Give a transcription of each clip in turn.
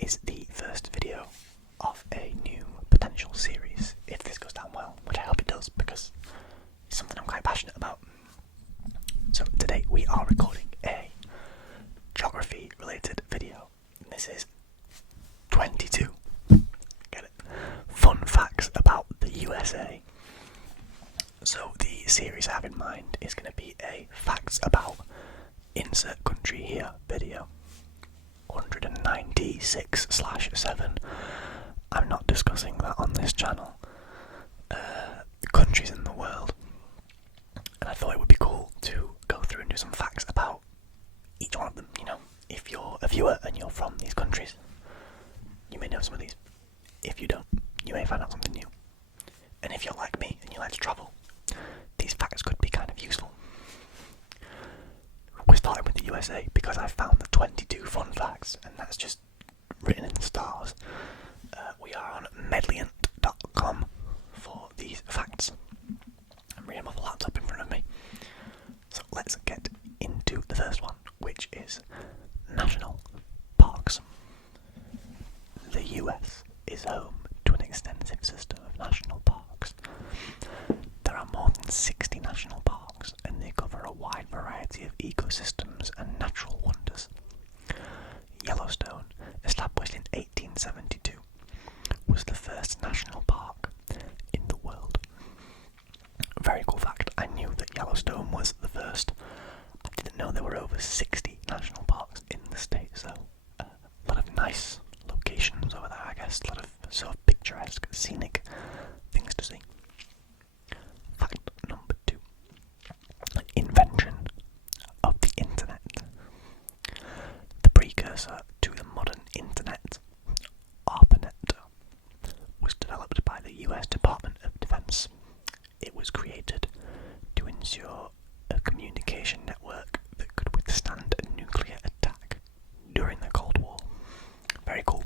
is the first video of a new potential series, if this goes down well, which I hope it does because it's something I'm quite passionate about. So today we are recording a geography related video. This is 22, get it, fun facts about the USA. So the series I have in mind is going to be a facts about insert country here video. 196/7. I'm not discussing that on this channel. Countries in the world. And I thought it would be cool to go through and do some facts about each one of them. You know, if you're a viewer and you're from these countries, you may know some of these. If you don't, you may find out something new. And if you're like me and you like to travel, these facts could be kind of useful. We're starting with the USA because I found the 22 fun facts, and that's just written in the stars. We are on medliant.com for these facts. I'm reading them off a laptop in front of me. So let's get into the first one, which is national parks. The US is home to an extensive system of national parks. There are more than 60 national parks, and they cover a wide variety of ecosystems and natural wonders. Yellowstone, established in 1872, was the first national park in the world. Very cool fact, I knew that Yellowstone was the first. I didn't know there were over 60 national parks in the state, so a lot of nice locations over there, I guess. A lot of sort of picturesque, scenic things to see. Fact number 2. Invention of the internet. The precursor to the modern internet, ARPANET, was developed by the US Department of Defense. It was created to ensure a communication network that could withstand a nuclear attack during the Cold War. Very cool.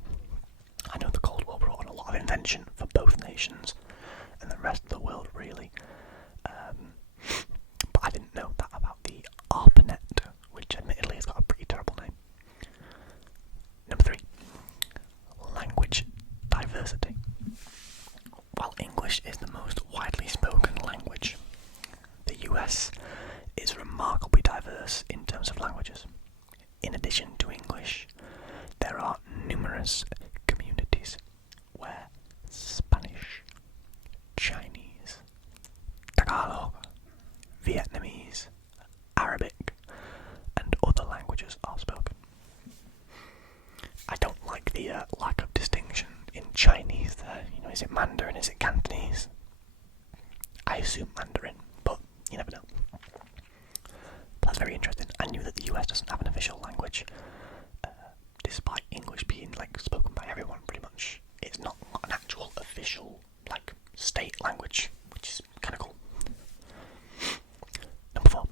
I know the Cold War brought on a lot of invention for both nations and the rest of the world, really. But I didn't know that about the ARPANET, which admittedly has got a pretty terrible name. Number 3. Language diversity. While English is the most widely spoken language, the US is remarkably diverse in terms of languages. In addition to English, there are numerous communities where Spanish, Chinese, Tagalog, Vietnamese, Arabic, and other languages are spoken. I don't like the lack of distinction in Chinese there. You know, is it Mandarin, is it Cantonese? I assume Mandarin, but you never know. But that's very interesting. I knew that the US doesn't have an official language, despite English being spoken by everyone pretty much. It's not an actual official state language, which is kind of cool. Number 4.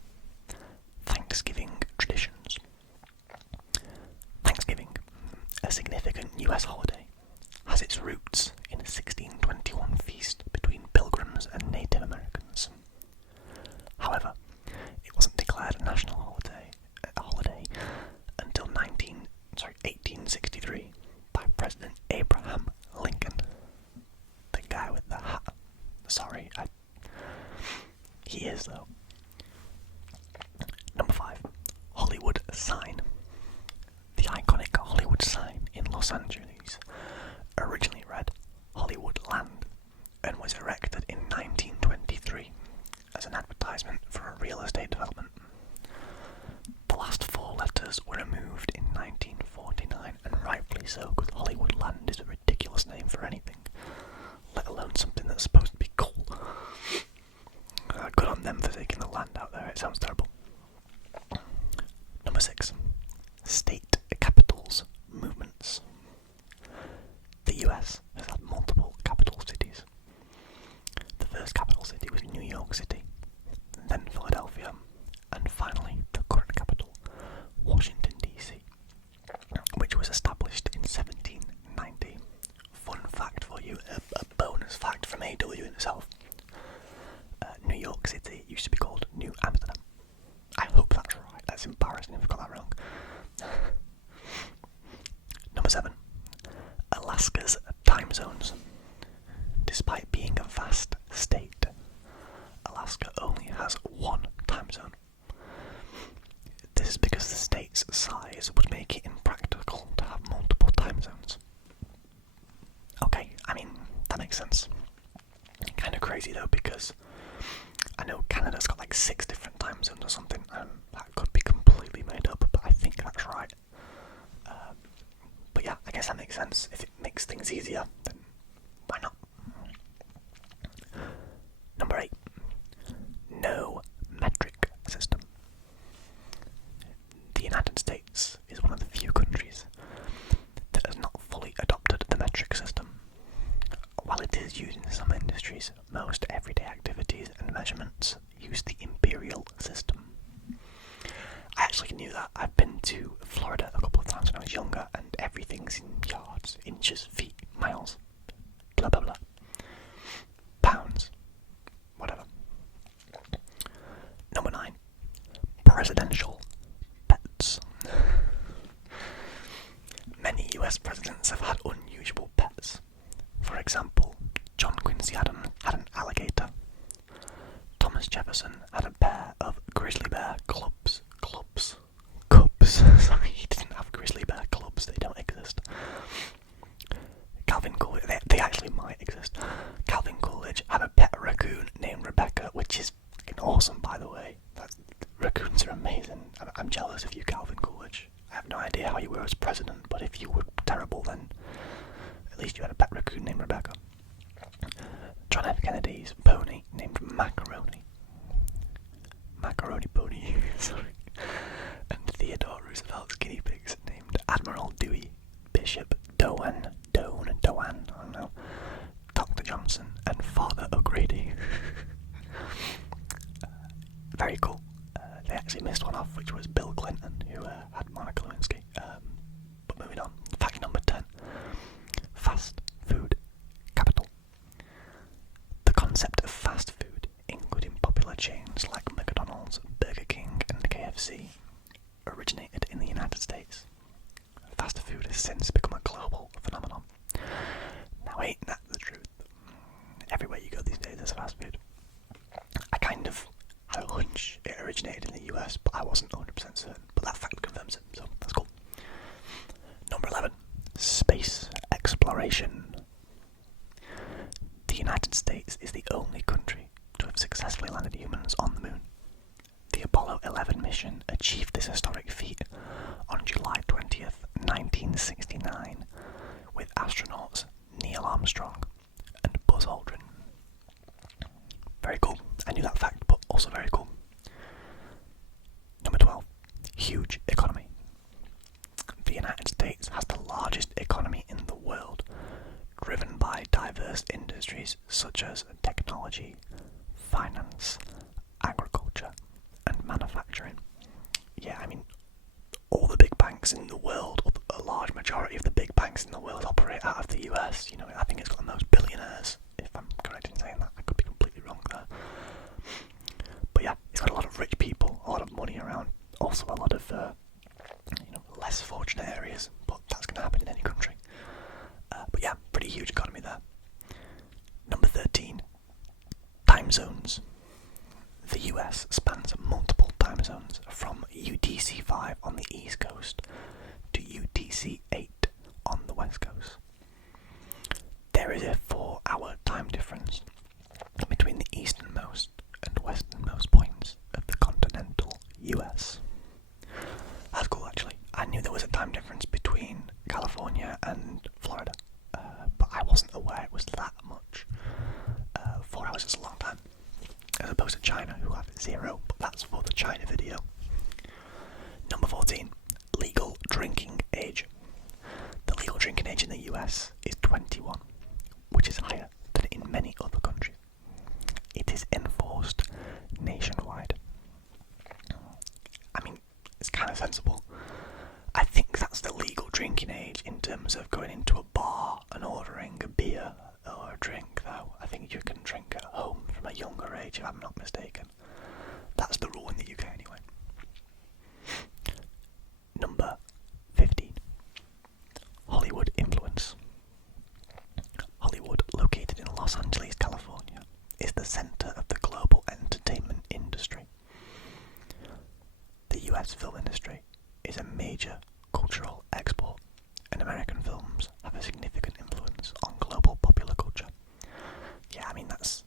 Thanksgiving traditions. Thanksgiving, a significant US holiday, has its roots in a 1621 feast between Pilgrims and Native Americans. However, it wasn't declared a national holiday until 1863 by President Abraham Lincoln. The guy with the hat. Sorry, he is though. Number 5. Hollywood sign. The iconic Hollywood sign in Los Angeles originally read Hollywood Land and was erected in 1923 as an advertisement for a real estate development. The last 4 letters were removed in 1949, and rightfully so, because Hollywood Land is a ridiculous name for anything, let alone something that's supposed to be cool. Good on them for taking the land out there, it sounds terrible. Number 6. State capitals movements. The US has had multiple capital cities. The first capital city was New York City, then Philadelphia, and finally the current capital, Washington DC, which was established in 17 makes sense. If it makes things easier, then why not? Number 8. No metric system. The United States is one of the few countries that has not fully adopted the metric system. While it is used in some industries, most everyday activities and measurements use the imperial system. I actually knew that. I've been to Florida a couple of times when I was younger, and everything's in yards, inches, feet, miles, blah blah blah. Pounds, whatever. Number 9. Presidential pets. Many US presidents have had unusual pets. For example, John Quincy Adams had an alligator. Thomas Jefferson had a pair of grizzly bear cubs. Sorry, he didn't have grizzly bear clubs, they don't exist. Calvin Coolidge, they actually might exist. Calvin Coolidge had a pet raccoon named Rebecca, which is fucking awesome, by the way. Raccoons are amazing. I'm jealous of you, Calvin Coolidge. I have no idea how you were as president, but if you were terrible, then at least you had a pet raccoon named Rebecca. John F. Kennedy's pony named Macaroni. Macaroni pony, sorry. And Theodore Roosevelt's guinea pigs named Admiral Dewey, Bishop Doan, I don't know, Dr. Johnson, and Father O'Grady. Very cool. They actually missed one off, which was Bill Clinton, who had Monica Lewinsky. But moving on. Fact number 10. Fast food capital. The concept of fast food, including popular chains like McDonald's, Burger King, and KFC, originated in the United States. Fast food has since become a global phenomenon. Now, ain't that the truth? Everywhere you go these days, there's fast food. I kind of had a hunch it originated in the US, but I wasn't 100% certain. But that fact confirms it, so that's cool. Number 11. Space exploration. The United States is the only country to have successfully landed humans on the moon. The Apollo 11 mission achieved this historic feat on July 20th, 1969, with astronauts Neil Armstrong and Buzz Aldrin. Very cool. I knew that fact, but also very cool. Number 12. Huge economy. The United States has the largest economy in the world, driven by diverse industries such as technology, finance, agriculture, and manufacturing. Yeah, I mean, all the big banks in the world, a large majority of the big banks in the world operate out of the US. You know, I think it's got the most billionaires, if I'm correct in saying that. I could be completely wrong there. But yeah, it's got a lot of rich people, a lot of money around, also a lot of less fortunate areas, but that's going to happen in any country. But yeah, pretty huge economy there. Number 13. Time zones. The US spans multiple time zones from UTC 5 on the east coast to UTC 8 on the west coast. There is a 4-hour time difference between the easternmost and westernmost points of the continental US. That's cool, actually. I knew there was a time difference between California and Florida, but I wasn't aware it was that much. 4 hours is a long time, as opposed to China, who have 0, but that's for the China video. Number 14. Legal drinking age. The legal drinking age in the US is 21, which is higher than in many other countries. It is enforced nationwide. I mean, it's kind of sensible. I think that's the legal drinking age in terms of going into a bar and ordering a beer or a drink, though. I think you can drink at home from a younger age, if I'm not mistaken. That's the rule in the UK anyway. Number 15. Hollywood influence. Hollywood, located in Los Angeles, California, is the center of the global entertainment industry. The US film industry is a major cultural export, and American films have a significant influence on global popular culture. Yeah, I mean, it's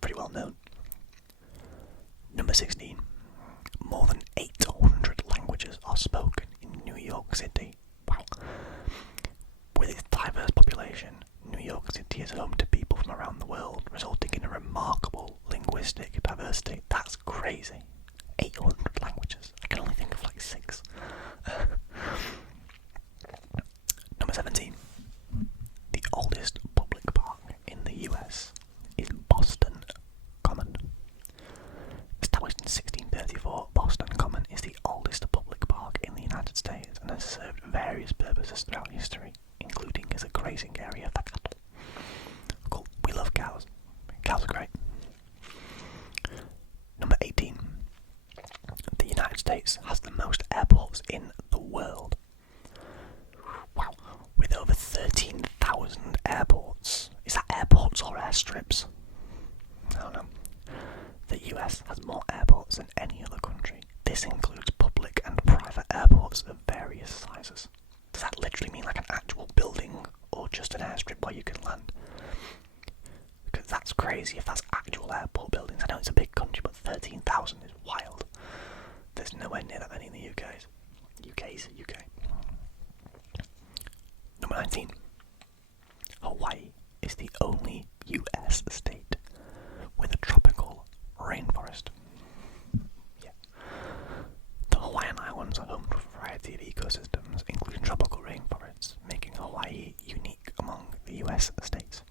pretty well known. Number 16. More than 800 languages are spoken in New York City. Wow. With its City is home to people from around the world, resulting in a remarkable linguistic diversity. That's crazy. 800 languages. I can only think of like 6. Number 17. The oldest public park in the US is Boston Common. Established in 1634, Boston Common is the oldest public park in the United States and has served various purposes throughout history, including as a grazing area for cattle. Cool. We love cows. Cows are great. Number 18. The United States has the most airports in the world. Wow. With over 13,000 airports. Is that airports or airstrips? I don't know. The US has more airports than any other country. This includes public and private airports of various sizes. Does that literally mean like an actual building or just an airstrip where you can land? Because that's crazy if that's actual airport buildings. I know it's a big country, but 13,000 is wild. There's nowhere near that many in the UK. Number 19. Hawaii is the only US state with a tropical rainforest. Yeah. The Hawaiian Islands are home to a variety of ecosystems, including tropical rainforests, making Hawaii unique among the US states.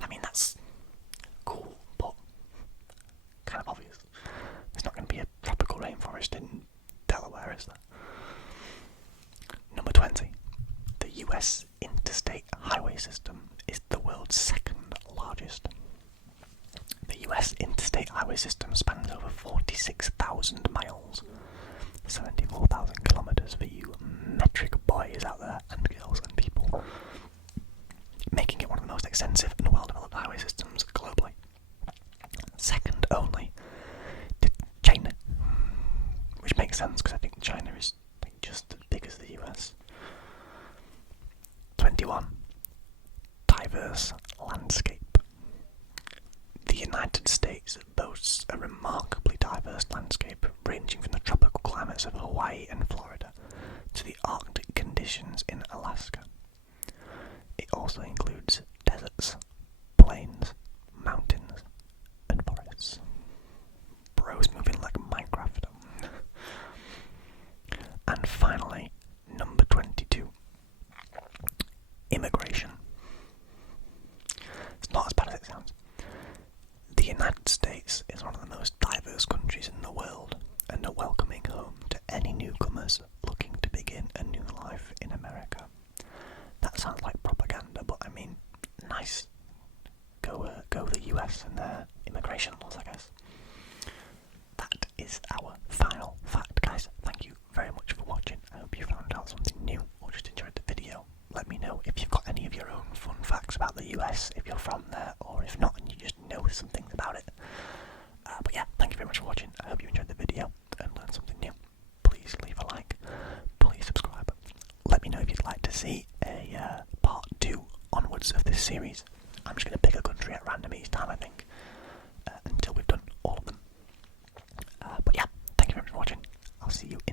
I mean, that's cool, but kind of obvious. There's not going to be a tropical rainforest in Delaware, is there? Number 20. The US interstate highway system is the world's second largest. The US interstate highway system spans over 46,000 miles, 74,000 kilometres for you metric boys out there, and girls and people, making it one of the most extensive and well-developed highway systems globally. Second only to China, which makes sense because I think China is like just as big as the US. 21. Diverse landscape. The United States boasts a remarkably diverse landscape, ranging from the tropical climates of Hawaii and Florida to the Arctic conditions in Alaska. It also includes deserts, plains, mountains, and forests. Bro's moving like Minecraft. And finally, number 22. Immigration. It's not as bad as it sounds. The United States is one of the most diverse countries in the world and a welcoming home to any newcomers looking to begin a new life in America. That sounds like propaganda, but I mean, nice. Go the US and their immigration laws, I guess. That is our final fact, guys. Thank you very much for watching. I hope you found out something new or just enjoyed the video. Let me know if you've got any of your own fun facts about the US, if you're from there, or if not and you just know some things about it. But yeah, thank you very much for watching. I hope you enjoyed the video and learned something new. Please leave a like, please subscribe. Let me know if you'd like to see a part 2 onwards of this series. I'm just going to pick a country at random each time, I think, until we've done all of them. But yeah, thank you very much for watching. I'll see you in